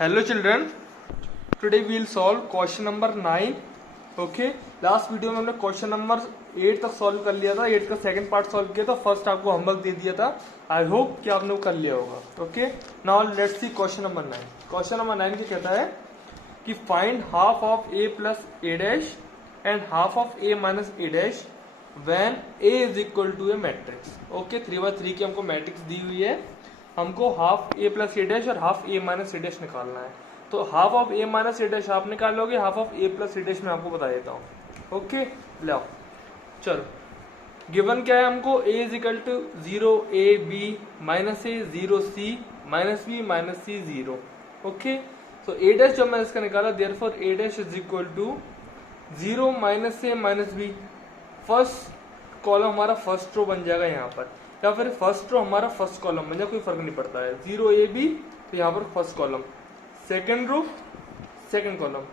Hello children, today we will solve question number 9. Okay, last video में हमने question number 8 तक solve कर लिया था. 8 का सेकंड पार्ट सॉल्व किया था. फर्स्ट आपको होमवर्क दे दिया था. आई होप कि आपने वो कर लिया होगा. Okay, now let's see question number 9. Question number 9 क्या कहता है कि find half of a plus A dash and half of a minus A dash when a is equal to A matrix. Okay, 3/3 की हमको मैट्रिक्स दी हुई है. हमको half a plus A dash और half a minus A dash निकालना है. तो half of a minus A dash आप निकालोगे, half of a plus A dash मैं आपको बता देता हूँ. ओके, लाओ चलो. गिवन क्या है हमको, a is equal to 0 a b minus a 0 c minus b minus c 0. Okay, तो a डैश जब मैं इसका निकाला, therefore a dash is equal to 0 minus a minus b. First column हमारा फर्स्ट रो बन जाएगा यहाँ पर, या फिर फर्स्ट रो हमारा फर्स्ट कॉलम बन जाए, कोई फर्क नहीं पड़ता है. 0 a b तो यहाँ पर first column, second row second column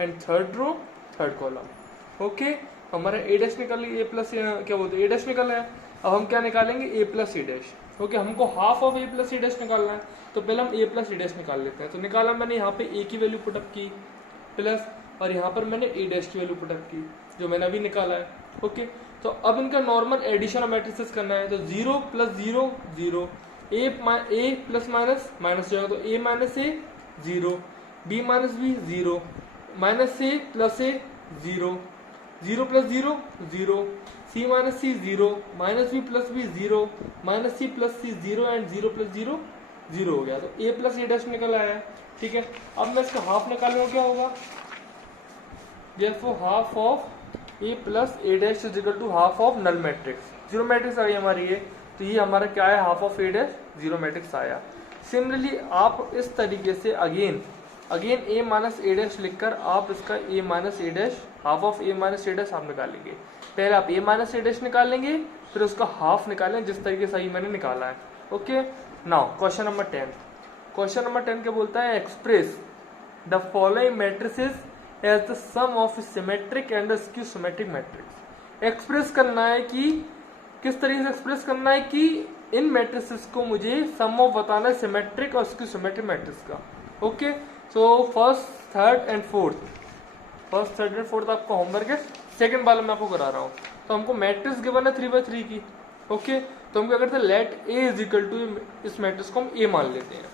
and third row third column. Okay, हमारा ए डैश निकल लिया, ए प्लस क्या बोलते हैं, ए डैश निकल है. अब हम क्या निकालेंगे, ए प्लस ए डैश. ओके, हमको half of A plus A dash निकालना है, तो पहले हम ए प्लस ए डैश निकाल लेते हैं. तो निकाला मैंने, यहाँ पे ए की वैल्यू पुटअप की प्लस, और यहाँ पर मैंने ए डैश की वैल्यू पुटअप की जो मैंने अभी निकाला है. ओके, तो अब इनका नॉर्मल एडिशन ऑफ मैट्रिसेस करना है. तो 0 plus 0 0, A plus minus minus जाएगा, तो A minus A 0, B minus B 0, minus A plus A 0, 0 plus 0 0, C minus C 0, minus B plus B 0, minus C plus C 0 and 0 plus 0 0 हो गया. तो ए plus A dash निकल आया है. ठीक है, अब मैं इसका हाफ निकालूंगा, क्या होगा, therefore half of A plus A dash is equal to half of null matrix. Zero matrix आ गई हमारी ये, तो ये हमारा क्या है, half of A dash zero matrix आया. सिमिलरली आप इस तरीके से again A minus A dash लिखकर आप इसका A minus A dash, half of A minus A dash आप निकालेंगे. पहले आप ए माइनस ए डैश निकालेंगे, फिर उसका हाफ निकालें, जिस तरीके से मैंने निकाला है. Okay, now question number 10. Question number 10 क्या बोलता है, express the following matrices as the sum of symmetric and skew symmetric matrix. Express करना है कि किस तरीके से एक्सप्रेस करना है कि इन मैट्रिसेस को मुझे सम ऑफ बताना है सिमेट्रिक और स्क्यू सिमेट्रिक मैट्रिक्स का. Okay, so first third and fourth आपका होमवर्क है. सेकंड वाला मैं आपको करा रहा हूँ. तो हमको मैट्रिक्स गिवन है 3/3 की. ओके, तो हम क्या करते हैं, let A is equal to, इस मैट्रिक्स को हम ए मान लेते हैं.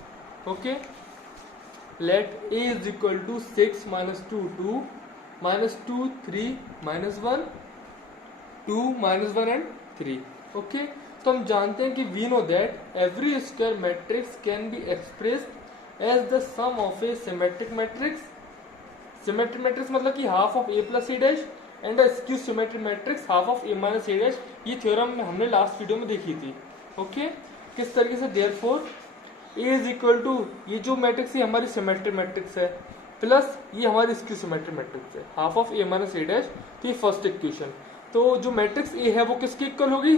Okay, let A is equal to 6 minus 2 2 minus 2 3 minus 1 2 minus 1 and 3. Okay, तो हम जानते हैं कि we know that every square matrix can be expressed as the sum of a symmetric matrix. Symmetric matrix मतलब कि half of A plus A dash and skew symmetric matrix half of A minus A dash. ये theorem हमने last video में देखी थी. Okay, किस तरीके से, therefore A is equal to, ये जो मैट्रिक्स है हमारी सिमेट्रिक मैट्रिक्स है, प्लस ये हमारी स्क्यू सिमेट्रिक मैट्रिक्स है, half of A minus A dash. तो ये फर्स्ट इक्वेशन. तो जो मैट्रिक्स ए है वो किसकी इक्वल होगी,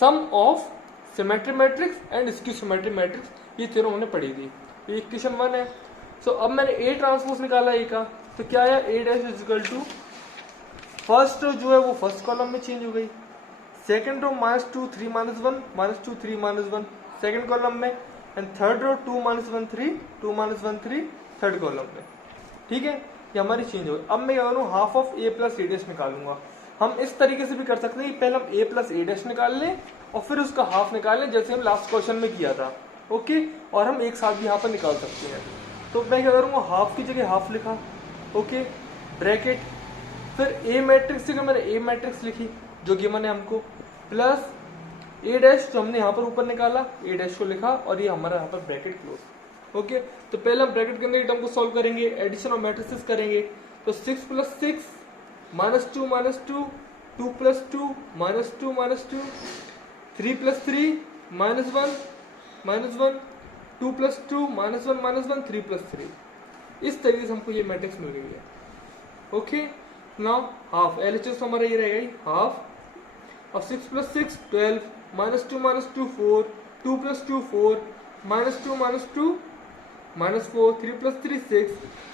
sum of symmetric matrix and skew symmetric matrix. ये थ्योरम हमने पढ़ी थी. ये इक्वेशन 1 है. सो अब मैंने ए ट्रांसपोज निकाला ए का, तो क्या आया, A dash is equal to, first row जो है वो फर्स्ट कॉलम में चेंज हो गई, सेकंड रो -2 3 -1 -2 3 -1 सेकंड कॉलम में, and third row 2 -1 3 2 -1 3 third column में. ठीक है, ये हमारी चेंज हो गई. अब मैं क्या करूँ, half of A plus A dash निकालूंगा. हम इस तरीके से भी कर सकते हैं, पहले हम ए प्लस ए डैश निकाल लें और फिर उसका हाफ निकाल लें, जैसे हम लास्ट क्वेश्चन में किया था. ओके, और हम एक साथ भी यहाँ पर निकाल सकते हैं. तो मैं क्या करूँगा, हाफ की जगह हाफ लिखा. ओके, ब्रैकेट, फिर ए मैट्रिक्स की जगह मैंने ए मैट्रिक्स लिखी जो कि मैंने हमको, प्लस ए डैश जो हमने यहाँ पर ऊपर निकाला, ए डैश को लिखा, और ये हमारा यहाँ पर ब्रैकेट क्लोज. ओके, तो पहले हम ब्रैकेट के अंदर टर्म को सॉल्व करेंगे, एडिशन ऑफ मैट्रिसेस करेंगे. तो 6 plus 6 -2 -2 2 plus 2 -2 -2 3 plus 3 -1 -1 2 plus 2 -1 -1 3 plus 3. इस तरीके से हमको ये मैट्रिक्स मिल गई है. ओके, नाउ हाफ एलएचएस हमारा ये रहेगा half of 6 plus 6 12 -2 -2 4 2 plus 2 4 -2 -2 -4 3 plus 3 6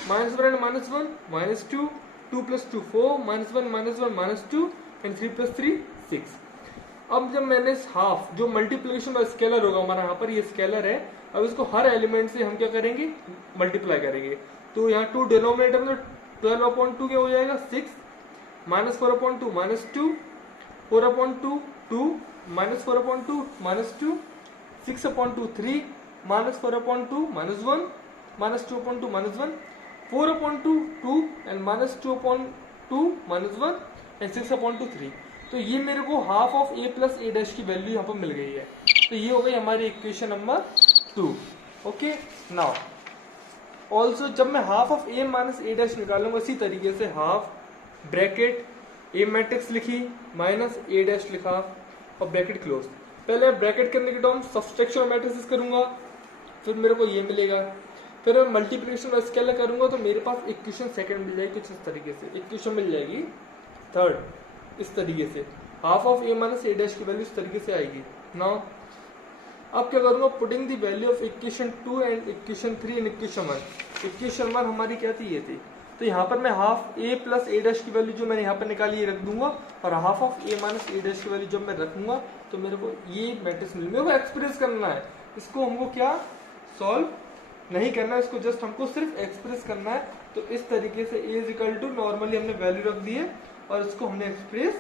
-1 and -1 -2 2 plus 2 4 -1 -1 -2 and 3 plus 3 6. अब जब मैंने इस हाफ जो मल्टीप्लिकेशन का स्केलर होगा हमारा, यहाँ पर ये स्केलर है, अब इसको हर एलिमेंट से हम क्या करेंगे, मल्टीप्लाई करेंगे। तो यहाँ 2 डिनोमिनेटर में 12/2 क्या हो जाएगा 6, -4/2 -2, 4/2 2, -4/2 -2, 6/2 3, -4/2 -1, -2/2 -1, 4/2 2 and -2/2 -1 and 6/2 3। तो ये मेरे को half of a plus a dash की वैल्यू यहाँ पर मिल गई है। तो ये हो गई हमारी equation number 2। Okay, now also जब मैं half of a minus a dash निकालूंगा इसी तरीके से हाफ ब्रैकेट a मैट्रिक्स लिखी माइनस a डैश लिखा और ब्रैकेट क्लोज। पहले ब्रैकेट करने के टर्म सब्सट्रैक्शन मैट्रिक्स करूंगा, फिर मेरे को ये मिलेगा, फिर मैं मल्टीप्लिकेशन और स्केलर करूंगा तो मेरे पास इक्वेशन सेकंड मिल जाएगी कुछ इस तरीके से, इक्वेशन मिल जाएगी थर्ड इस तरीके से, half of a minus a dash की वैल्यू इस तरीके से आएगी। नाउ अब क्या करूंगा, putting the value of equation 2 and equation 3 in equation 1। Equation 1 हमारी क्या थी, ये थी। तो यहाँ पर मैं half a plus a dash की वैल्यू जो मैंने यहाँ पर निकाली ये रख दूंगा और half of a minus a dash की वैल्यू जब मैं रखूंगा तो मेरे को ये मैट्रिक्स मिल, मेरे को एक्सप्रेस करना है इसको, हमको क्या सॉल्व नहीं करना है, इसको जस्ट हमको सिर्फ एक्सप्रेस करना है। तो इस तरीके से a is equal to normally हमने वैल्यू रख दी है और इसको हमने एक्सप्रेस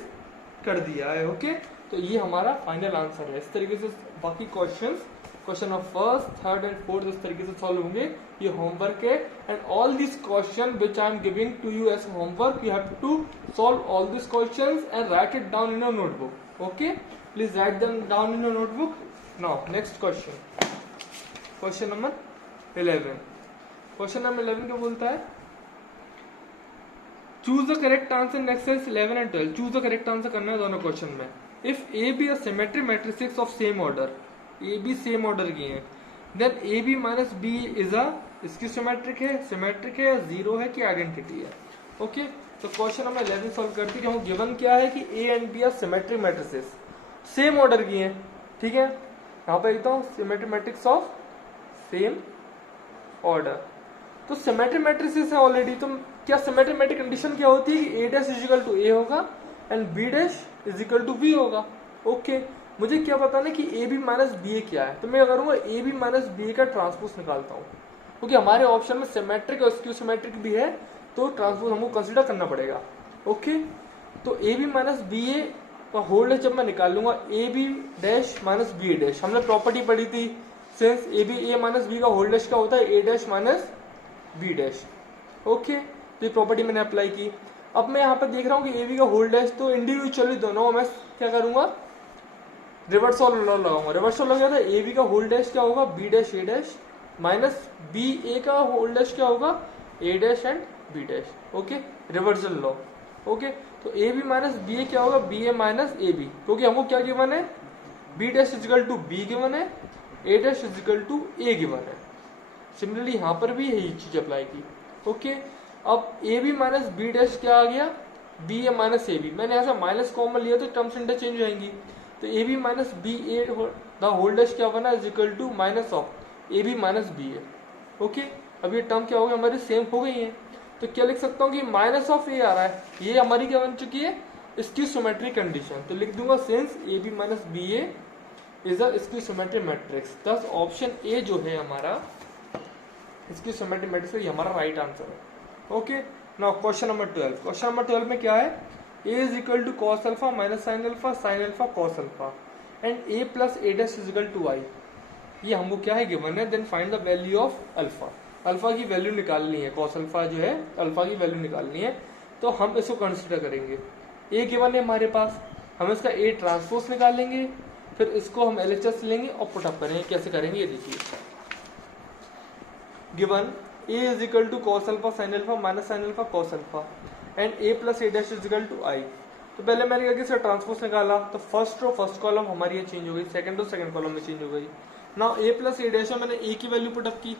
कर दिया है। ओके, तो ये हमारा फाइनल आंसर है। इस तरीके से बाकी question of first, third and fourth इस तरीके से सॉल्व होंगे। ये होमवर्क है and all this question which I am giving to you as homework, you have to solve all this questions and write it down in your notebook. Okay, please write them down in your notebook. Now next question, question number 11। Question number 11 क्या बोलता है, choose the correct answer in exercise 11 and 12। Choose the correct answer करना है दोनों question में। If A B a symmetric matrices of same order, A B same order की है, then A B minus B is a, skew symmetric है या zero है कि आइडेंटिटी है। ओके, तो क्वेश्चन नंबर 11 सॉल्व करते हैं। गिवन क्या है कि A and B are symmetric matrices, same order की है। ठीक है, यहाँ पे लिखता हूँ symmetric matrix of same order. तो सिमेट्रिक मैट्रिसेस है ऑलरेडी, तो क्या सिमेट्रिक मैट्रिक कंडीशन क्या होती है कि A dash is equal to A होगा and B dash is equal to B होगा। ओके, मुझे क्या पता ना कि A B minus B A क्या है, तो मैं करूंगा ए बी माइनस बी ए का ट्रांसपोज निकालता हूँ, क्योंकि हमारे ऑप्शन में सिमेट्रिक और स्क्यू सिमेट्रिक भी है तो ट्रांसपोज हमको कंसिडर करना पड़ेगा। ओके, तो A B minus B A का होल डैश जब मैं निकालूंगा A B dash minus B A dash, हमने प्रॉपर्टी पढ़ी थी since A B A minus B का होल डैश क्या होता है A dash minus B dash. Okay, तो ये प्रॉपर्टी मैंने अप्लाई की। अब मैं यहाँ पे देख रहा हूँ कि ए बी का होल डैश, तो इंडिविजुअली दोनों मैं क्या करूंगा, रिवर्स ऑल लगाऊंगा। रिवर्स ऑल लगा था ए बी का होल डैश क्या होगा B dash A dash minus B A का होल डैश क्या होगा A dash and B dash. Okay, reversal law. Okay, तो A B minus B A क्या होगा B A minus A B, क्योंकि हमको क्या गिवन है B dash is equal to B given है, A dash is equal to A given है। Similarly यहाँ पर भी यही चीज अप्लाई की। ओके, अब A B minus B dash क्या आ गया B A minus A B, मैंने यहाँ से माइनस कॉमन लिया तो टर्म्स इंटरचेंज हो जाएंगी। तो A B minus B A the whole dash क्या बना is equal to minus of A B minus B A. Okay, अब ये टर्म क्या हो गया हमारी सेम हो गई है, तो क्या लिख सकता हूँ कि माइनस ऑफ ए आ रहा है, ये हमारी क्या बन चुकी है इसकी सिमेट्रिक कंडीशन। तो लिख दूंगा since A B minus B A is a skew symmetric matrix, thus option A जो है हमारा इसकी सिमेट्रिक मैट्रिक्स ये हमारा राइट आंसर है। Okay, now question number 12। Question number 12 में क्या है, a is equal to cos alpha minus sin alpha cos alpha and a plus a dash is equal to y। ये हमको क्या है गिवन है, then find the value of alpha. Alpha की value निकालनी है, cos alpha जो है अल्फा की वैल्यू निकालनी है, तो हम इसको कंसिडर करेंगे। a गिवन है हमारे पास, हम इसका a ट्रांसपोज निकालेंगे, फिर इसको हम LHS लेंगे और पुटअप करेंगे। कैसे करेंगे ये देखिए, given a is equal to cos alpha sin alpha minus sin alpha cos alpha and a plus a dash is equal to i। तो पहले मैंने क्या किया इसका ट्रांसपोज निकाला, तो फर्स्ट रो फर्स्ट कॉलम हमारी ये चेंज हो गई, सेकंड रो सेकंड कॉलम में चेंज हो गई। Now a plus a dash में मैंने a की वैल्यू पुटअप की,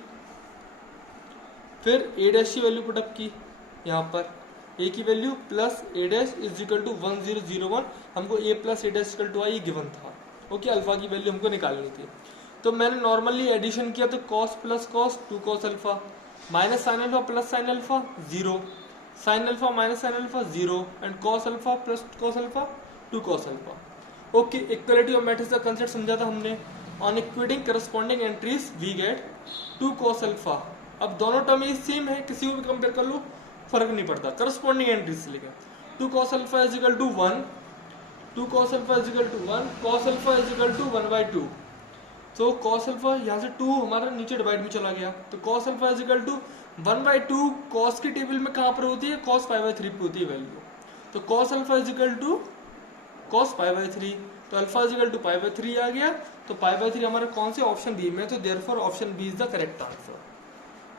फिर a डैश की वैल्यू पुटअप की, यहाँ पर a की value plus a dash is equal to 1001, हमको a plus a dash equal to i given था। ओके, अल्फा की वैल्यू हमको निकालनी थी, तो मैंने नॉर्मली एडिशन किया, तो cos plus cos 2 cos alpha minus sine alpha plus sine alpha 0, sine alpha minus sine alpha 0 and cos alpha plus cos alpha 2 cos alpha. Okay, equality of matrix का concept समझा था हमने। On equating corresponding entries we get 2 cos alpha. अब दोनों term ये same है, किसी को भी कंपेयर कर लो फर्क नहीं पड़ता, करस्पॉन्डिंग एंट्रीज से लेकर 2 cos alpha is equal to 1, 2 cos alpha is equal to 1, cos alpha is equal to 1/2। तो cos अल्फा यहाँ से 2 हमारा नीचे डिवाइड में चला गया, तो cos alpha is equal to 1/2। cos की टेबल में कहाँ पर होती है, cos π/3 पे होती है वैल्यू, तो cos alpha is equal to cos π/3, तो अल्फा इज इक्वल टू π/3 आ गया। तो π/3 हमारा कौन से ऑप्शन बी में, तो therefore option B is the correct answer,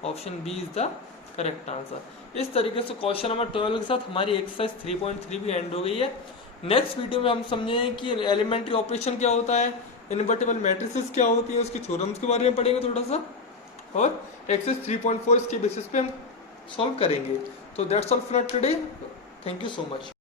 option B is the correct answer. इस तरीके से क्वेश्चन नंबर 12 के साथ हमारी एक्सरसाइज 3.3 भी एंड हो गई है। नेक्स्ट वीडियो में हम समझेंगे कि एलिमेंट्री ऑपरेशन क्या होता है, इनवर्टेबल मैट्रिसेस क्या होती है, उसकी थ्योरम्स के बारे में पढ़ेंगे थोड़ा सा, और एक्सरसाइज 3.4 इसके बेसिस पे हम सॉल्व करेंगे। तो that's all for today, thank you so much.